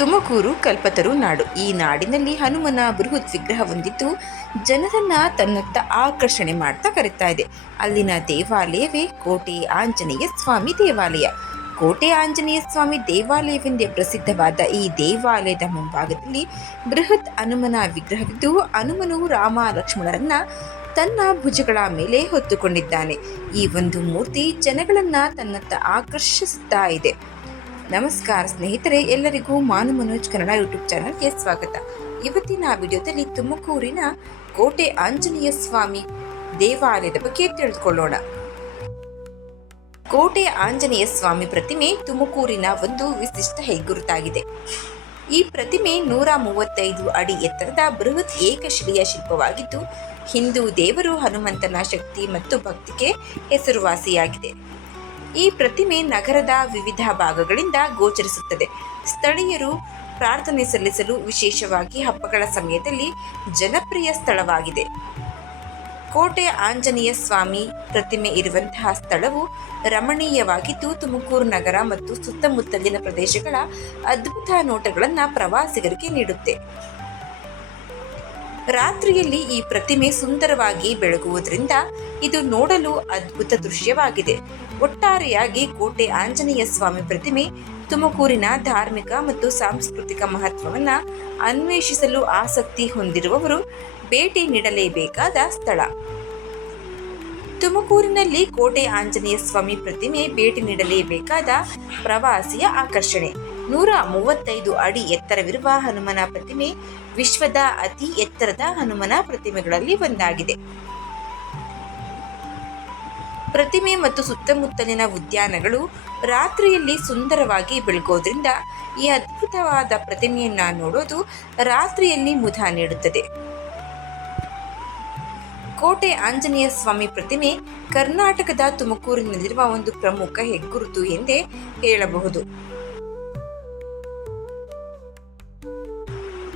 ತುಮಕೂರು, ಕಲ್ಪತರು ನಾಡು. ಈ ನಾಡಿನಲ್ಲಿ ಹನುಮನ ಬೃಹತ್ ವಿಗ್ರಹ ಹೊಂದಿದ್ದು ಜನರನ್ನ ತನ್ನತ್ತ ಆಕರ್ಷಣೆ ಮಾಡ್ತಾ ಕರೀತಾ ಇದೆ. ಅಲ್ಲಿನ ದೇವಾಲಯವೇ ಕೋಟೆ ಆಂಜನೇಯ ಸ್ವಾಮಿ ದೇವಾಲಯ. ಕೋಟೆ ಆಂಜನೇಯ ಸ್ವಾಮಿ ದೇವಾಲಯವೆಂದೇ ಪ್ರಸಿದ್ಧವಾದ ಈ ದೇವಾಲಯದ ಮುಂಭಾಗದಲ್ಲಿ ಬೃಹತ್ ಹನುಮನ ವಿಗ್ರಹವಿದ್ದು, ಹನುಮನು ರಾಮ ಲಕ್ಷ್ಮಣರನ್ನ ತನ್ನ ಭುಜಗಳ ಮೇಲೆ ಹೊತ್ತುಕೊಂಡಿದ್ದಾನೆ. ಈ ಒಂದು ಮೂರ್ತಿ ಜನಗಳನ್ನ ತನ್ನತ್ತ ಆಕರ್ಷಿಸುತ್ತಾ ಇದೆ. ನಮಸ್ಕಾರ ಸ್ನೇಹಿತರೆ, ಎಲ್ಲರಿಗೂ ಮಾನು ಮನೋಜ್ ಕನ್ನಡ ಯೂಟ್ಯೂಬ್ ಚಾನಲ್ಗೆ ಸ್ವಾಗತ. ಇವತ್ತಿನ ವಿಡಿಯೋದಲ್ಲಿ ತುಮಕೂರಿನ ಕೋಟೆ ಆಂಜನೇಯ ಸ್ವಾಮಿ ದೇವಾಲಯದ ಬಗ್ಗೆ ತಿಳಿದುಕೊಳ್ಳೋಣ ಕೋಟೆ ಆಂಜನೇಯ ಸ್ವಾಮಿ ಪ್ರತಿಮೆ ತುಮಕೂರಿನ ಒಂದು ವಿಶಿಷ್ಟ ಹೆಗ್ಗುರುತಾಗಿದೆ. ಈ ಪ್ರತಿಮೆ ನೂರ ಮೂವತ್ತೈದು ಅಡಿ ಎತ್ತರದ ಬೃಹತ್ ಏಕಶಿಲೆಯ ಶಿಲ್ಪವಾಗಿದ್ದು, ಹಿಂದೂ ದೇವರು ಹನುಮಂತನ ಶಕ್ತಿ ಮತ್ತು ಭಕ್ತಿಗೆ ಹೆಸರುವಾಸಿಯಾಗಿದೆ. ಈ ಪ್ರತಿಮೆ ನಗರದ ವಿವಿಧ ಭಾಗಗಳಿಂದ ಗೋಚರಿಸುತ್ತದೆ. ಸ್ಥಳೀಯರು ಪ್ರಾರ್ಥನೆ ಸಲ್ಲಿಸಲು ವಿಶೇಷವಾಗಿ ಹಬ್ಬಗಳ ಸಮಯದಲ್ಲಿ ಜನಪ್ರಿಯ ಸ್ಥಳವಾಗಿದೆ. ಕೋಟೆ ಆಂಜನೇಯ ಸ್ವಾಮಿ ಪ್ರತಿಮೆ ಇರುವಂತಹ ಸ್ಥಳವು ರಮಣೀಯವಾಗಿದ್ದು, ತುಮಕೂರು ನಗರ ಮತ್ತು ಸುತ್ತಮುತ್ತಲಿನ ಪ್ರದೇಶಗಳ ಅದ್ಭುತ ನೋಟಗಳನ್ನು ಪ್ರವಾಸಿಗರಿಗೆ ನೀಡುತ್ತೆ. ರಾತ್ರಿಯಲ್ಲಿ ಈ ಪ್ರತಿಮೆ ಸುಂದರವಾಗಿ ಬೆಳಗುವುದರಿಂದ ಇದು ನೋಡಲು ಅದ್ಭುತ ದೃಶ್ಯವಾಗಿದೆ. ಒಟ್ಟಾರೆಯಾಗಿ ಕೋಟೆ ಆಂಜನೇಯ ಸ್ವಾಮಿ ಪ್ರತಿಮೆ ತುಮಕೂರಿನ ಧಾರ್ಮಿಕ ಮತ್ತು ಸಾಂಸ್ಕೃತಿಕ ಮಹತ್ವವನ್ನು ಅನ್ವೇಷಿಸಲು ಆಸಕ್ತಿ ಹೊಂದಿರುವವರು ಭೇಟಿ ನೀಡಲೇಬೇಕಾದ ಸ್ಥಳ. ತುಮಕೂರಿನಲ್ಲಿ ಕೋಟೆ ಆಂಜನೇಯ ಸ್ವಾಮಿ ಪ್ರತಿಮೆ ಭೇಟಿ ನೀಡಲೇಬೇಕಾದ ಪ್ರವಾಸಿಯ ಆಕರ್ಷಣೆ. ನೂರ ಮೂವತ್ತೈದು ಅಡಿ ಎತ್ತರವಿರುವ ಹನುಮನ ಪ್ರತಿಮೆ ವಿಶ್ವದ ಅತಿ ಎತ್ತರದ ಹನುಮನ ಪ್ರತಿಮೆಗಳಲ್ಲಿ ಒಂದಾಗಿದೆ. ಪ್ರತಿಮೆ ಮತ್ತು ಸುತ್ತಮುತ್ತಲಿನ ಉದ್ಯಾನಗಳು ರಾತ್ರಿಯಲ್ಲಿ ಸುಂದರವಾಗಿ ಬೆಳಗೋದ್ರಿಂದ ಈ ಅದ್ಭುತವಾದ ಪ್ರತಿಮೆಯನ್ನ ನೋಡೋದು ರಾತ್ರಿಯಲ್ಲಿ ಮುದ ನೀಡುತ್ತದೆ. ಕೋಟೆ ಆಂಜನೇಯ ಸ್ವಾಮಿ ಪ್ರತಿಮೆ ಕರ್ನಾಟಕದ ತುಮಕೂರಿನಲ್ಲಿರುವ ಒಂದು ಪ್ರಮುಖ ಹೆಗ್ಗುರುತು ಎಂದೇ ಹೇಳಬಹುದು.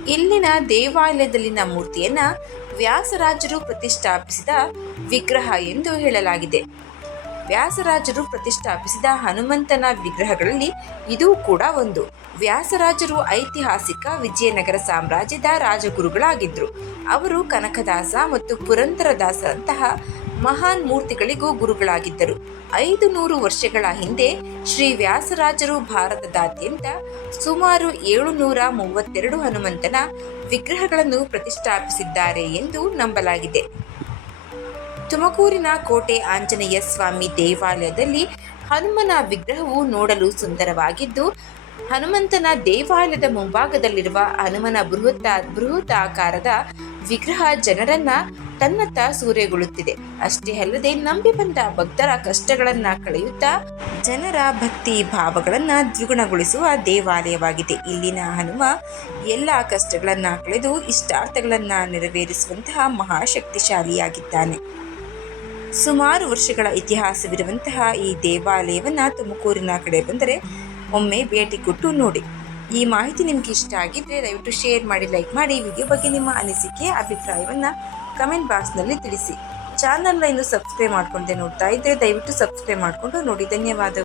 ಇಲ್ಲಿನ ದೇವಾಲಯದಲ್ಲಿನ ಮೂರ್ತಿಯನ್ನ ವ್ಯಾಸರಾಜರು ಪ್ರತಿಷ್ಠಾಪಿಸಿದ ವಿಗ್ರಹ ಎಂದು ಹೇಳಲಾಗಿದೆ. ವ್ಯಾಸರಾಜರು ಪ್ರತಿಷ್ಠಾಪಿಸಿದ ಹನುಮಂತನ ವಿಗ್ರಹಗಳಲ್ಲಿ ಇದು ಕೂಡ ಒಂದು. ವ್ಯಾಸರಾಜರು ಐತಿಹಾಸಿಕ ವಿಜಯನಗರ ಸಾಮ್ರಾಜ್ಯದ ರಾಜಗುರುಗಳಾಗಿದ್ದರು ಅವರು ಕನಕದಾಸ ಮತ್ತು ಪುರಂದರದಾಸರಂತಹ ಮಹಾನ್ ಮೂರ್ತಿಗಳಿಗೂ ಗುರುಗಳಾಗಿದ್ದರು. ಐದು ನೂರು ವರ್ಷಗಳ ಹಿಂದೆ ಶ್ರೀ ವ್ಯಾಸರಾಜರು ಭಾರತದಾದ್ಯಂತ ಸುಮಾರು ಏಳುನೂರ ಮೂವತ್ತೆರಡು ಹನುಮಂತನ ವಿಗ್ರಹಗಳನ್ನು ಪ್ರತಿಷ್ಠಾಪಿಸಿದ್ದಾರೆ ಎಂದು ನಂಬಲಾಗಿದೆ. ತುಮಕೂರಿನ ಕೋಟೆ ಆಂಜನೇಯ ಸ್ವಾಮಿ ದೇವಾಲಯದಲ್ಲಿ ಹನುಮನ ವಿಗ್ರಹವು ನೋಡಲು ಸುಂದರವಾಗಿದ್ದು, ಹನುಮಂತನ ದೇವಾಲಯದ ಮುಂಭಾಗದಲ್ಲಿರುವ ಹನುಮನ ಬೃಹತ್ ಬೃಹತ್ ಆಕಾರದ ವಿಗ್ರಹ ಜನರನ್ನ ತನ್ನತ್ತ ಸೂರೆಗೊಳ್ಳುತ್ತಿದೆ. ಅಷ್ಟೇ ಅಲ್ಲದೆ ನಂಬಿ ಬಂದ ಭಕ್ತರ ಕಷ್ಟಗಳನ್ನ ಕಳೆಯುತ್ತಾ ಜನರ ಭಕ್ತಿ ಭಾವಗಳನ್ನ ದ್ವಿಗುಣಗೊಳಿಸುವ ದೇವಾಲಯವಾಗಿದೆ. ಇಲ್ಲಿನ ಹನುಮ ಎಲ್ಲ ಕಷ್ಟಗಳನ್ನ ಕಳೆದು ಇಷ್ಟಾರ್ಥಗಳನ್ನ ನೆರವೇರಿಸುವಂತಹ ಮಹಾಶಕ್ತಿಶಾಲಿಯಾಗಿದ್ದಾನೆ. ಸುಮಾರು ವರ್ಷಗಳ ಇತಿಹಾಸವಿರುವಂತಹ ಈ ದೇವಾಲಯವನ್ನು ತುಮಕೂರಿನ ಕಡೆ ಬಂದರೆ ಒಮ್ಮೆ ಭೇಟಿ ಕೊಟ್ಟು ನೋಡಿ. ಈ ಮಾಹಿತಿ ನಿಮ್ಗೆ ಇಷ್ಟ ಆಗಿದ್ದರೆ ದಯವಿಟ್ಟು ಶೇರ್ ಮಾಡಿ, ಲೈಕ್ ಮಾಡಿ. ವಿಡಿಯೋ ಬಗ್ಗೆ ನಿಮ್ಮ ಅನಿಸಿಕೆ, ಅಭಿಪ್ರಾಯವನ್ನು ಕಮೆಂಟ್ ಬಾಕ್ಸ್ನಲ್ಲಿ ತಿಳಿಸಿ. ಚಾನಲ್ನ ಇನ್ನು ಸಬ್ಸ್ಕ್ರೈಬ್ ಮಾಡ್ಕೊಂಡೆ ನೋಡ್ತಾ ಇದ್ದರೆ ದಯವಿಟ್ಟು ಸಬ್ಸ್ಕ್ರೈಬ್ ಮಾಡಿಕೊಂಡು ನೋಡಿ. ಧನ್ಯವಾದಗಳು.